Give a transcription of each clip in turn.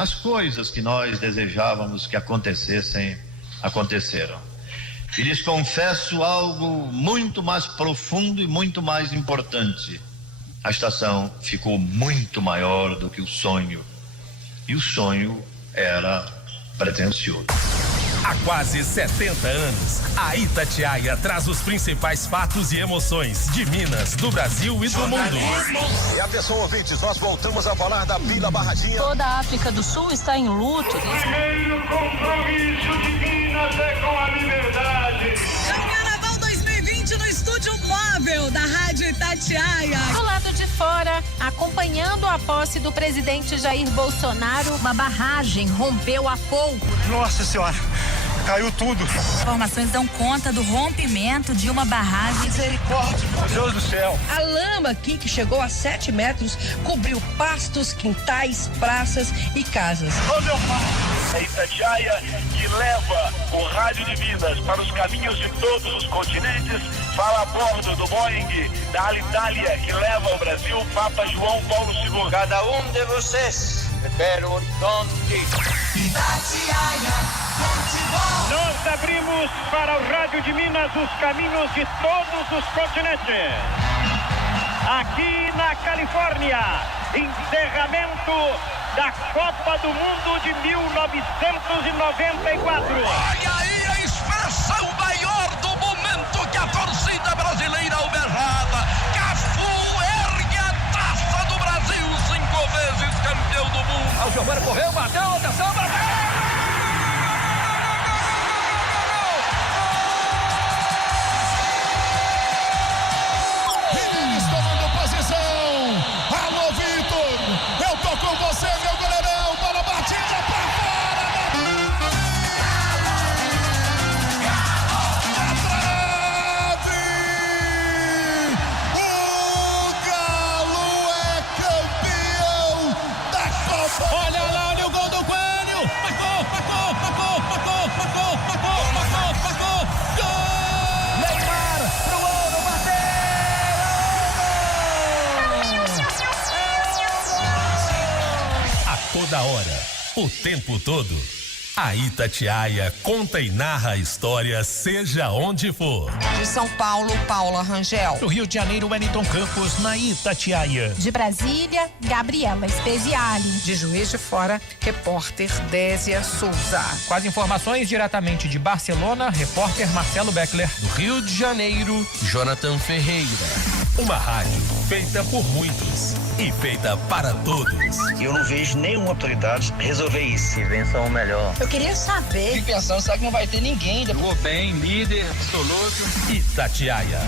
As coisas que nós desejávamos que acontecessem, aconteceram. E lhes confesso algo muito mais profundo e muito mais importante. A estação ficou muito maior do que o sonho. E o sonho era pretensioso. Há quase 70 anos, a Itatiaia traz os principais fatos e emoções de Minas, do Brasil e do mundo. E atenção, ouvintes, nós voltamos a falar da Vila Barradinha. Toda a África do Sul está em luto. O primeiro compromisso de Minas é com a liberdade. Carnaval 2020 no estúdio móvel da Rádio Itatiaia. Do lado de fora, acompanhando a posse do presidente Jair Bolsonaro, uma barragem rompeu há pouco. Nossa Senhora, caiu tudo. Informações dão conta do rompimento de uma barragem. Misericórdia, meu Deus do céu. A lama aqui, que chegou a 7 metros, cobriu pastos, quintais, praças e casas. Ô, meu pai. A Itatiaia, que leva o rádio de Minas para os caminhos de todos os continentes, fala a bordo do Boeing da Alitalia, que leva ao Brasil Papa João Paulo II. Cada um de vocês pergunte. Itatiaia, futebol. Nós abrimos para o rádio de Minas os caminhos de todos os continentes. Aqui na Califórnia, encerramento da Copa do Mundo de 1994. Olha aí a expressão maior do momento que a torcida brasileira almejava. Cafu ergue a taça do Brasil, 5 vezes campeão do mundo. O Giovanni correu, bateu, atenção, bateu! Alô, Vitor! Eu tô com você, meu goleirão! Bola batida pra fora! Na trave! O Galo é campeão da Copa! Olha lá, olha o gol do Coelho! Marcou! Gol! Neymar pro ouro, Toda hora, o tempo todo, a Itatiaia conta e narra a história, seja onde for. De São Paulo, Paula Rangel. Do Rio de Janeiro, Wellington Campos, na Itatiaia. De Brasília, Gabriela Speziale. De Juiz de Fora, repórter Désia Souza. Com as informações diretamente de Barcelona, repórter Marcelo Beckler. Do Rio de Janeiro, Jonathan Ferreira. Uma rádio feita por muitos e feita para todos. Eu não vejo nenhuma autoridade resolver isso. Que vençam o melhor. Eu queria saber. Fico pensando, será que não vai ter ninguém? Jogou bem, líder absoluto. Itatiaia,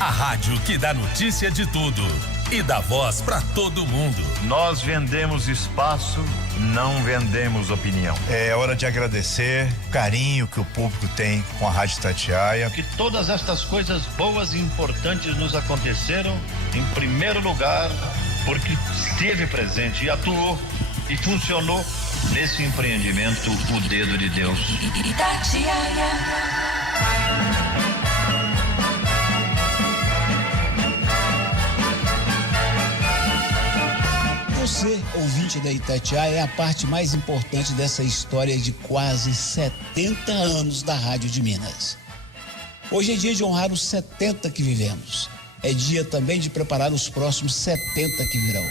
a rádio que dá notícia de tudo e dá voz para todo mundo. Nós vendemos espaço, não vendemos opinião. É hora de agradecer o carinho que o público tem com a Rádio Itatiaia. Que todas estas coisas boas e importantes nos aconteceram, em primeiro lugar, porque esteve presente e atuou e funcionou nesse empreendimento o dedo de Deus. Itatiaia. Você, ouvinte da Itatiaia, é a parte mais importante dessa história de quase 70 anos da Rádio de Minas. Hoje é dia de honrar os 70 que vivemos. É dia também de preparar os próximos 70 que virão.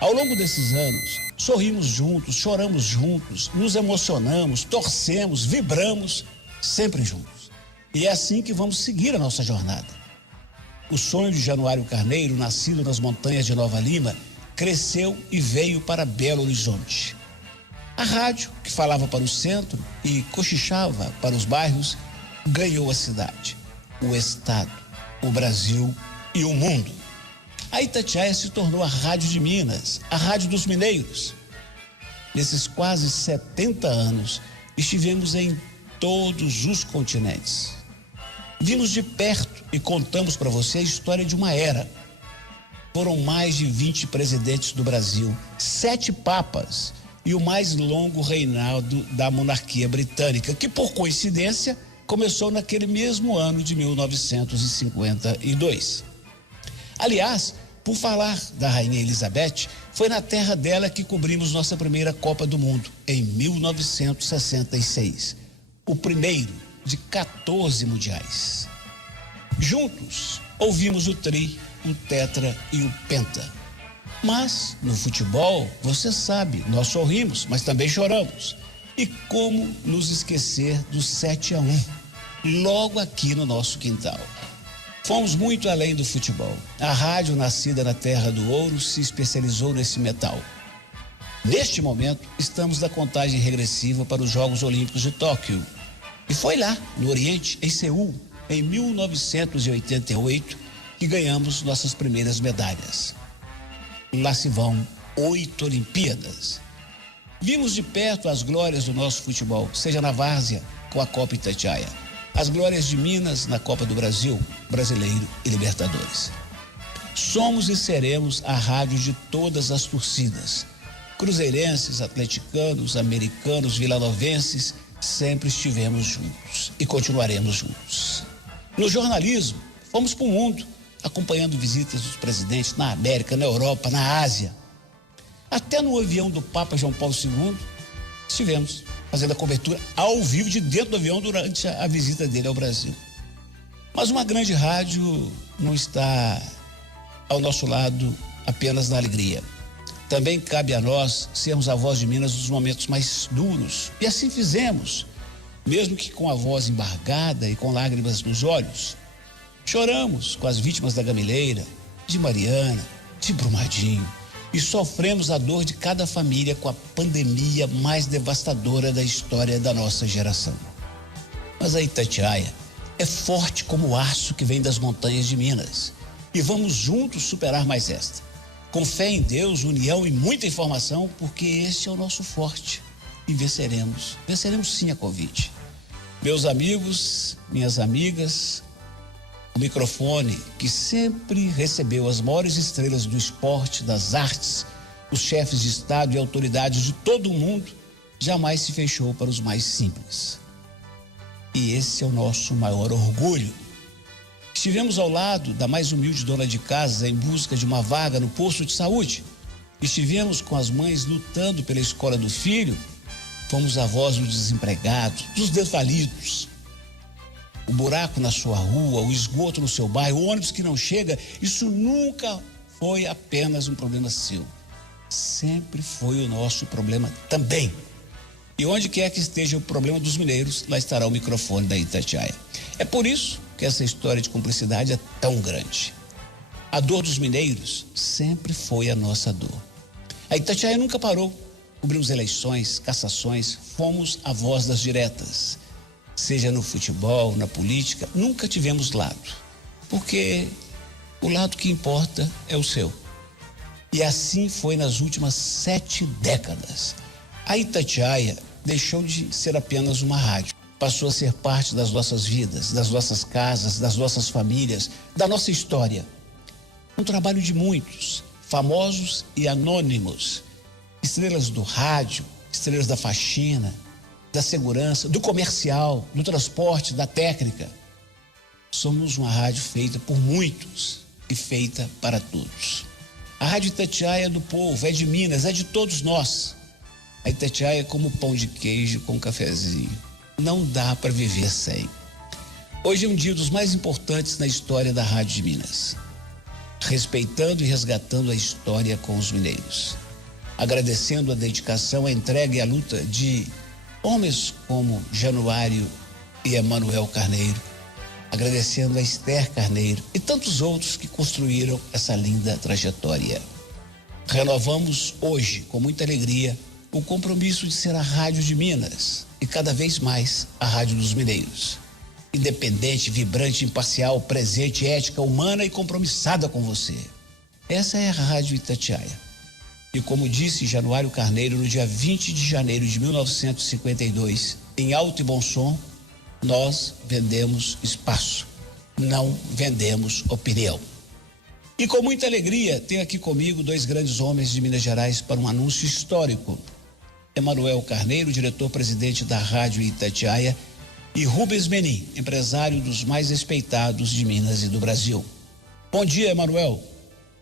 Ao longo desses anos, sorrimos juntos, choramos juntos, nos emocionamos, torcemos, vibramos, sempre juntos. E é assim que vamos seguir a nossa jornada. O sonho de Januário Carneiro, nascido nas montanhas de Nova Lima, cresceu e veio para Belo Horizonte. A rádio, que falava para o centro e cochichava para os bairros, ganhou a cidade, o estado, o Brasil e o mundo. A Itatiaia se tornou a Rádio de Minas, a Rádio dos Mineiros. Nesses quase 70 anos, estivemos em todos os continentes. Vimos de perto e contamos para você a história de uma era. Foram mais de 20 presidentes do Brasil, 7 papas e o mais longo reinado da monarquia britânica, que por coincidência começou naquele mesmo ano de 1952. Aliás, Por falar da Rainha Elizabeth, foi na terra dela que cobrimos nossa primeira Copa do Mundo, em 1966. O primeiro de 14 mundiais. Juntos, ouvimos o tri, o tetra e o penta. Mas, no futebol, você sabe, nós sorrimos, mas também choramos. E como nos esquecer do 7-1, logo aqui no nosso quintal. Fomos muito além do futebol. A rádio, nascida na Terra do Ouro, se especializou nesse metal. Neste momento, estamos na contagem regressiva para os Jogos Olímpicos de Tóquio. E foi lá, no Oriente, em Seul, em 1988, que ganhamos nossas primeiras medalhas. Lá se vão 8 Olimpíadas. Vimos de perto as glórias do nosso futebol, seja na várzea, com a Copa Itatiaia. As glórias de Minas na Copa do Brasil, Brasileiro e Libertadores. Somos e seremos a rádio de todas as torcidas. Cruzeirenses, atleticanos, americanos, vilanovenses, sempre estivemos juntos e continuaremos juntos. No jornalismo, fomos para o mundo, acompanhando visitas dos presidentes na América, na Europa, na Ásia. Até no avião do Papa João Paulo II, estivemos fazendo a cobertura ao vivo de dentro do avião durante a visita dele ao Brasil. Mas uma grande rádio não está ao nosso lado apenas na alegria. Também cabe a nós sermos a voz de Minas nos momentos mais duros. E assim fizemos, mesmo que com a voz embargada e com lágrimas nos olhos. Choramos com as vítimas da Gamileira, de Mariana, de Brumadinho. E sofremos a dor de cada família com a pandemia mais devastadora da história da nossa geração. Mas a Itatiaia é forte como o aço que vem das montanhas de Minas. E vamos juntos superar mais esta. Com fé em Deus, união e muita informação, porque esse é o nosso forte. E venceremos. Venceremos sim a Covid. Meus amigos, minhas amigas, o microfone que sempre recebeu as maiores estrelas do esporte, das artes, os chefes de Estado e autoridades de todo o mundo, jamais se fechou para os mais simples. E esse é o nosso maior orgulho. Estivemos ao lado da mais humilde dona de casa em busca de uma vaga no posto de saúde. Estivemos com as mães lutando pela escola do filho. Fomos a voz dos desempregados, dos desvalidos. O buraco na sua rua, o esgoto no seu bairro, o ônibus que não chega, isso nunca foi apenas um problema seu. Sempre foi o nosso problema também. E onde quer que esteja o problema dos mineiros, lá estará o microfone da Itatiaia. É por isso que essa história de cumplicidade é tão grande. A dor dos mineiros sempre foi a nossa dor. A Itatiaia nunca parou. Cobrimos eleições, cassações, fomos a voz das diretas. Seja no futebol, na política, nunca tivemos lado, porque o lado que importa é o seu. E assim foi nas últimas 7 décadas. A Itatiaia deixou de ser apenas uma rádio, passou a ser parte das nossas vidas, das nossas casas, das nossas famílias, da nossa história. Um trabalho de muitos, famosos e anônimos, estrelas do rádio, estrelas da faxina, da segurança, do comercial, do transporte, da técnica. Somos uma rádio feita por muitos e feita para todos. A Rádio Itatiaia é do povo, é de Minas, é de todos nós. A Itatiaia é como pão de queijo com cafezinho. Não dá para viver sem. Hoje é um dia dos mais importantes na história da Rádio de Minas. Respeitando e resgatando a história com os mineiros. Agradecendo a dedicação, a entrega e a luta de homens como Januário e Emanuel Carneiro, agradecendo a Esther Carneiro e tantos outros que construíram essa linda trajetória. Renovamos hoje, com muita alegria, o compromisso de ser a Rádio de Minas e cada vez mais a Rádio dos Mineiros. Independente, vibrante, imparcial, presente, ética, humana e compromissada com você. Essa é a Rádio Itatiaia. E como disse Januário Carneiro no dia 20 de janeiro de 1952, em alto e bom som, nós vendemos espaço, não vendemos opinião. E com muita alegria, tenho aqui comigo 2 grandes homens de Minas Gerais para um anúncio histórico. Emanuel Carneiro, diretor-presidente da Rádio Itatiaia, e Rubens Menin, empresário dos mais respeitados de Minas e do Brasil. Bom dia, Emanuel.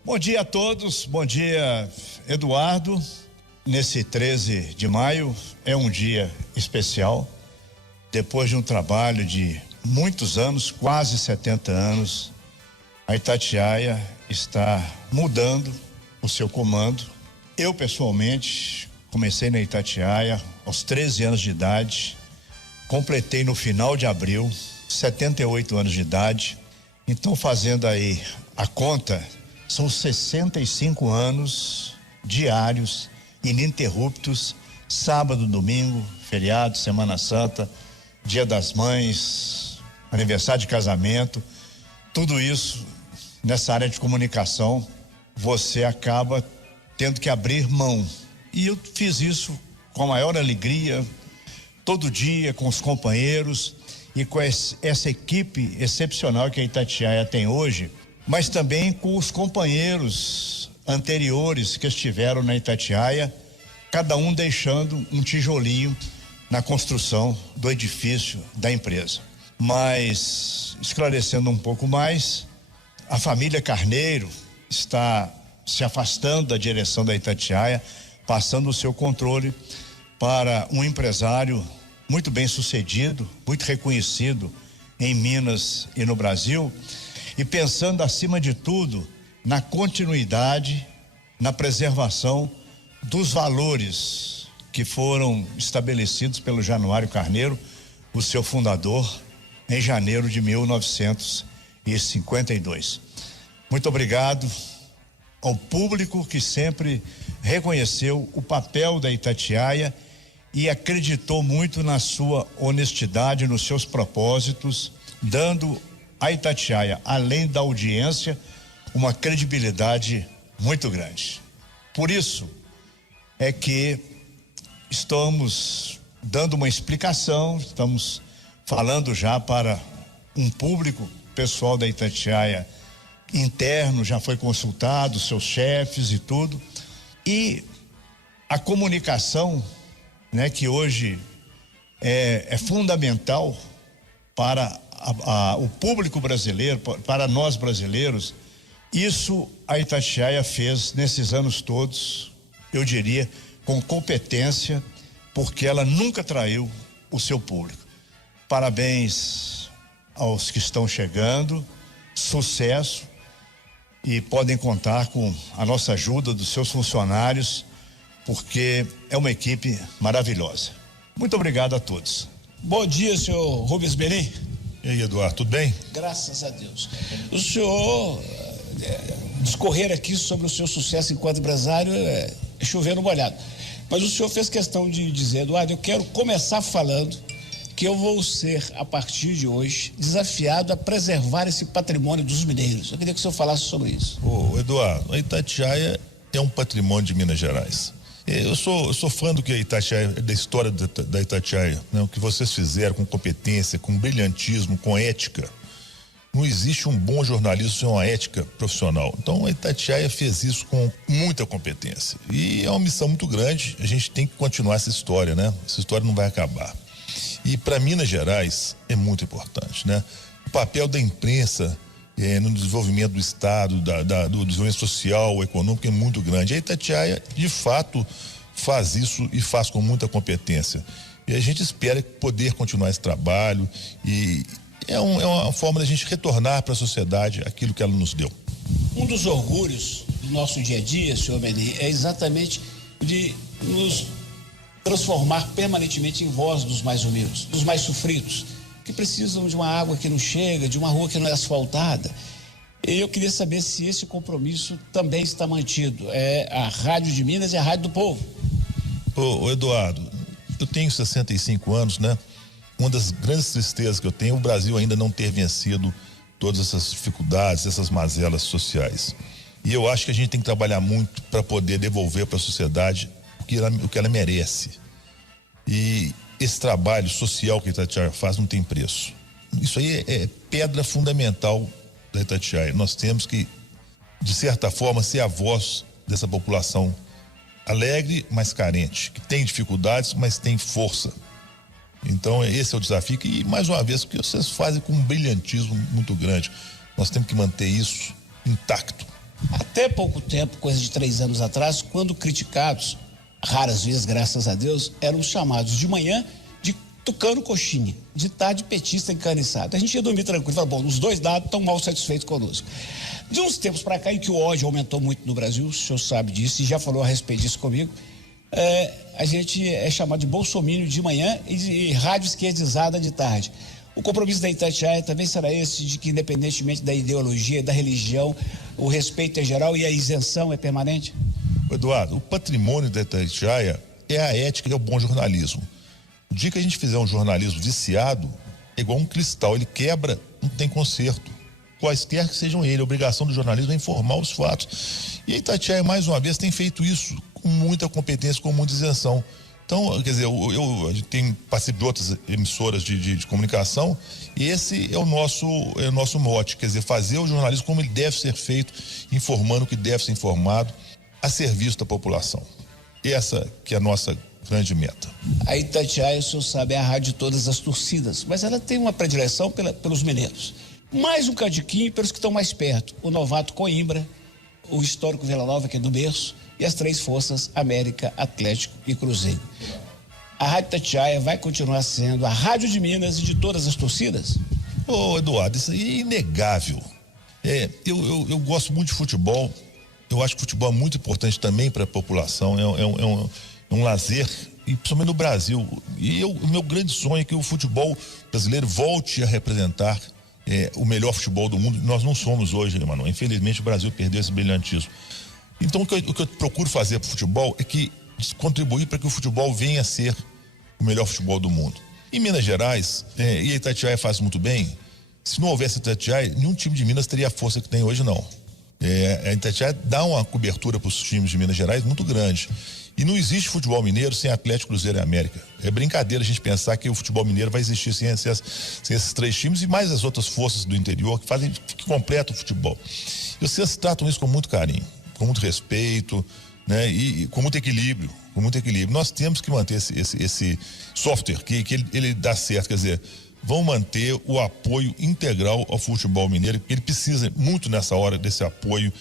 Bom dia a todos, bom dia, Eduardo. Nesse 13 de maio é um dia especial. Depois de um trabalho de muitos anos, quase 70 anos, a Itatiaia está mudando o seu comando. Eu, pessoalmente, comecei na Itatiaia aos 13 anos de idade, completei no final de abril 78 anos de idade. Então, fazendo aí a conta, são 65 anos diários, ininterruptos, sábado, domingo, feriado, Semana Santa, Dia das Mães, aniversário de casamento, tudo isso nessa área de comunicação, você acaba tendo que abrir mão. E eu fiz isso com a maior alegria, todo dia, com os companheiros e com essa equipe excepcional que a Itatiaia tem hoje, mas também com os companheiros anteriores que estiveram na Itatiaia, cada um deixando um tijolinho na construção do edifício da empresa. Mas, esclarecendo um pouco mais, a família Carneiro está se afastando da direção da Itatiaia, passando o seu controle para um empresário muito bem sucedido, muito reconhecido em Minas e no Brasil, e pensando acima de tudo na continuidade, na preservação dos valores que foram estabelecidos pelo Januário Carneiro, o seu fundador, em janeiro de 1952. Muito obrigado ao público que sempre reconheceu o papel da Itatiaia e acreditou muito na sua honestidade, nos seus propósitos, dando à Itatiaia, além da audiência, uma credibilidade muito grande. Por isso é que estamos dando uma explicação, estamos falando já para um público, pessoal da Itatiaia interno, já foi consultado, seus chefes e tudo, e a comunicação, né, que hoje é fundamental para o público brasileiro, para nós brasileiros. Isso a Itatiaia fez nesses anos todos, eu diria, com competência, porque ela nunca traiu o seu público. Parabéns aos que estão chegando, sucesso, e podem contar com a nossa ajuda dos seus funcionários, porque é uma equipe maravilhosa. Muito obrigado a todos. Bom dia, senhor Rubens Berim. E aí, Eduardo, tudo bem? Graças a Deus. O senhor discorrer aqui sobre o seu sucesso enquanto empresário é chover no molhado. Mas o senhor fez questão de dizer, Eduardo, eu quero começar falando que eu vou ser, a partir de hoje, desafiado a preservar esse patrimônio dos mineiros. Eu queria que o senhor falasse sobre isso. Eduardo, a Itatiaia é um patrimônio de Minas Gerais. Eu sou fã do que a Itatiaia, da história da Itatiaia, né? O que vocês fizeram com competência, com brilhantismo, com ética. Não existe um bom jornalismo sem uma ética profissional. Então a Itatiaia fez isso com muita competência. E é uma missão muito grande, a gente tem que continuar essa história, né? Essa história não vai acabar. E para Minas Gerais é muito importante, né? O papel da imprensa no desenvolvimento do Estado, do desenvolvimento social, econômico é muito grande. A Itatiaia, de fato, faz isso e faz com muita competência. E a gente espera poder continuar esse trabalho e é uma forma da gente retornar para a sociedade aquilo que ela nos deu. Um dos orgulhos do nosso dia a dia, senhor Berim, é exatamente de nos transformar permanentemente em voz dos mais humildes, dos mais sofridos, que precisam de uma água que não chega, de uma rua que não é asfaltada. E eu queria saber se esse compromisso também está mantido. É a Rádio de Minas e a Rádio do Povo. Eduardo, eu tenho 65 anos, né? Uma das grandes tristezas que eu tenho é o Brasil ainda não ter vencido todas essas dificuldades, essas mazelas sociais. E eu acho que a gente tem que trabalhar muito para poder devolver para a sociedade o que ela merece. E esse trabalho social que a Itatiaia faz não tem preço. Isso aí é pedra fundamental da Itatiaia. Nós temos que, de certa forma, ser a voz dessa população alegre, mas carente, que tem dificuldades, mas tem força. Então esse é o desafio e, mais uma vez, o que vocês fazem com um brilhantismo muito grande. Nós temos que manter isso intacto. Até pouco tempo, coisa de 3 anos atrás, quando criticados, raras vezes, graças a Deus, eram chamados de manhã de tucano coxinha, de tarde petista encaniçado. A gente ia dormir tranquilo, falava, bom, os dois lados estão mal satisfeitos conosco. De uns tempos para cá, em que o ódio aumentou muito no Brasil, o senhor sabe disso e já falou a respeito disso comigo, a gente é chamado de bolsomínio de manhã e de rádio esquerdizada de tarde. O compromisso da Itatiaia também será esse, de que independentemente da ideologia, da religião, o respeito é geral e a isenção é permanente? Eduardo, o patrimônio da Itatiaia é a ética e é o bom jornalismo. O dia que a gente fizer um jornalismo viciado, é igual um cristal, ele quebra, não tem conserto. Quaisquer que sejam ele, a obrigação do jornalismo é informar os fatos. E a Itatiaia, mais uma vez, tem feito isso com muita competência, com muita isenção. Então, quer dizer, a gente participado de outras emissoras de comunicação e esse é o nosso mote, quer dizer, fazer o jornalismo como ele deve ser feito, informando o que deve ser informado, a serviço da população. Essa que é a nossa grande meta. A Itatiaia, o senhor sabe, é a rádio de todas as torcidas, mas ela tem uma predileção pelos mineiros. Mais um cadiquinho pelos que estão mais perto, o novato Coimbra, o histórico Vila Nova, que é do berço, e as 3 forças, América, Atlético e Cruzeiro. A Rádio Itatiaia vai continuar sendo a rádio de Minas e de todas as torcidas? Eduardo, isso aí é inegável. Eu gosto muito de futebol, eu acho que o futebol é muito importante também para a população, é um lazer, e principalmente no Brasil. E o meu grande sonho é que o futebol brasileiro volte a representar o melhor futebol do mundo. Nós não somos hoje, Emanuel. Infelizmente o Brasil perdeu esse brilhantismo. Então o que eu procuro fazer para o futebol é contribuir para que o futebol venha a ser o melhor futebol do mundo. Em Minas Gerais, e a Itatiaia faz muito bem, se não houvesse Itatiaia, nenhum time de Minas teria a força que tem hoje, não. A Itatiaia dá uma cobertura para os times de Minas Gerais muito grande. E não existe futebol mineiro sem Atlético, Cruzeiro e América. É brincadeira a gente pensar que o futebol mineiro vai existir sem esses 3 times e mais as outras forças do interior que completam o futebol. E vocês tratam isso com muito carinho, com muito respeito, né? E com muito equilíbrio, Nós temos que manter esse software que ele dá certo, quer dizer, vão manter o apoio integral ao futebol mineiro, porque ele precisa muito nessa hora desse apoio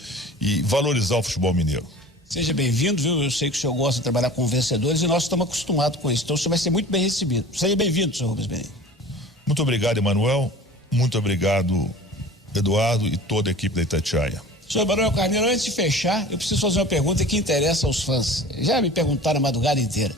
e valorizar o futebol mineiro. Seja bem-vindo, viu? Eu sei que o senhor gosta de trabalhar com vencedores e nós estamos acostumados com isso, então o senhor vai ser muito bem recebido. Seja bem-vindo, senhor Rubens Benigno. Muito obrigado, Emanuel. Muito obrigado, Eduardo e toda a equipe da Itatiaia. Senhor Emanuel Carneiro, antes de fechar, eu preciso fazer uma pergunta que interessa aos fãs. Já me perguntaram a madrugada inteira.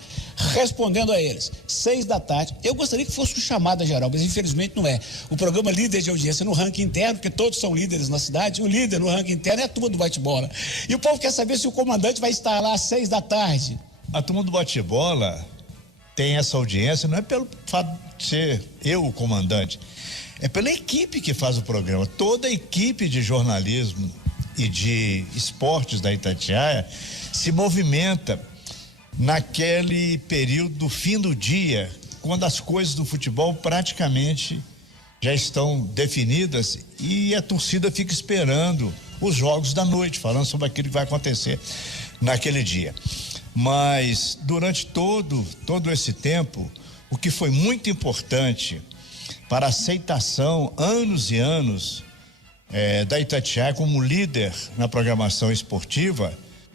Respondendo a eles, 6 da tarde, eu gostaria que fosse chamada geral, mas infelizmente não é. O programa líder de audiência no ranking interno, porque todos são líderes na cidade, o líder no ranking interno é a turma do bate-bola. E o povo quer saber se o comandante vai estar lá às 6 da tarde. A turma do bate-bola tem essa audiência, não é pelo fato de ser eu o comandante, é pela equipe que faz o programa. Toda a equipe de jornalismo e de esportes da Itatiaia se movimenta naquele período do fim do dia, quando as coisas do futebol praticamente já estão definidas e a torcida fica esperando os jogos da noite, falando sobre aquilo que vai acontecer naquele dia. Mas durante todo esse tempo, o que foi muito importante para a aceitação, anos e anos, da Itatiaia como líder na programação esportiva,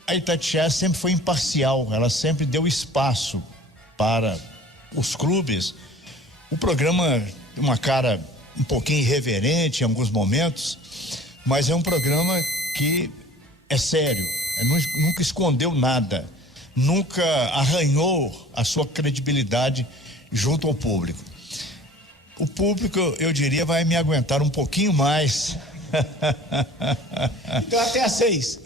a Itatiaia sempre foi imparcial, ela sempre deu espaço para os clubes. O programa tem uma cara um pouquinho irreverente em alguns momentos, mas é um programa que é sério, nunca escondeu nada, nunca arranhou a sua credibilidade junto ao público. O público, eu diria, vai me aguentar um pouquinho mais. Então até às 6.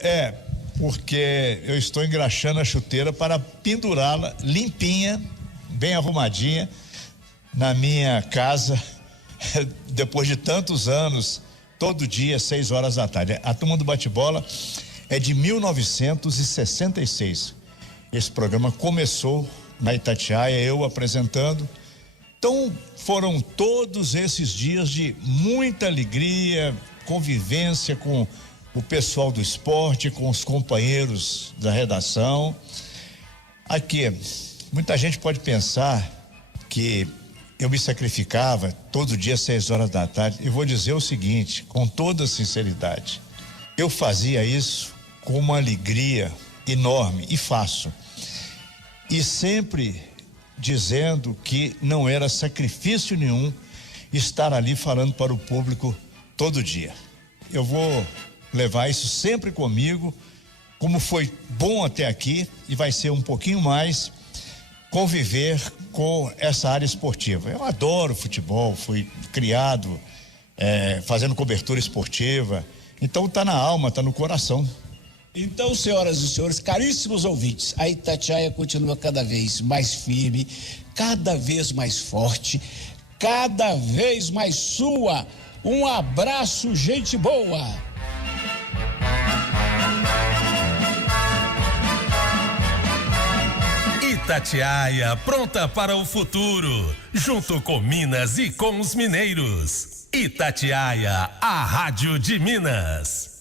Porque eu estou engraxando a chuteira para pendurá-la limpinha, bem arrumadinha, na minha casa, depois de tantos anos, todo dia, 6 horas da tarde. A turma do bate-bola é de 1966. Esse programa começou na Itatiaia, eu apresentando. Então, foram todos esses dias de muita alegria, convivência com o pessoal do esporte, com os companheiros da redação. Aqui, muita gente pode pensar que eu me sacrificava todo dia 6 horas da tarde. Eu vou dizer o seguinte, com toda sinceridade, eu fazia isso com uma alegria enorme e faço. E sempre dizendo que não era sacrifício nenhum estar ali falando para o público todo dia. Eu vou levar isso sempre comigo, como foi bom até aqui e vai ser um pouquinho mais conviver com essa área esportiva. Eu adoro futebol, fui criado fazendo cobertura esportiva, então tá na alma, tá no coração. Então, senhoras e senhores, caríssimos ouvintes, a Itatiaia continua cada vez mais firme, cada vez mais forte, cada vez mais sua. Um abraço, gente boa! Itatiaia, pronta para o futuro, junto com Minas e com os mineiros. Itatiaia, a rádio de Minas.